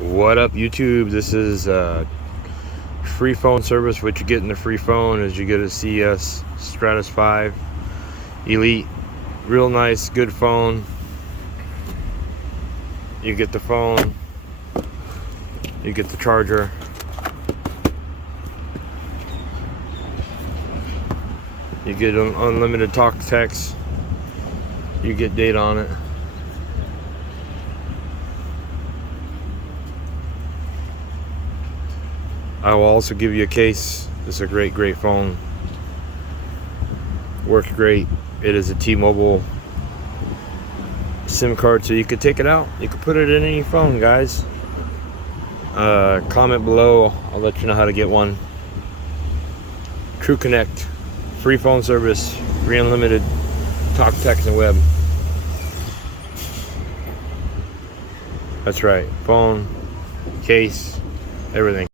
What up, YouTube? This is free phone service. What you get in the free phone is you get a CS Stratus 5 Elite. Real nice, good phone. You get the phone, you get the charger, you get an unlimited talk text, you get data on it. I will also give you a case. This is a great phone. Works great. It is a T-Mobile SIM card, so you could take it out. You could put it in any phone, guys. Comment below. I'll let you know how to get one. True Connect, free phone service, free unlimited talk, text, and web. That's right. Phone, case, everything.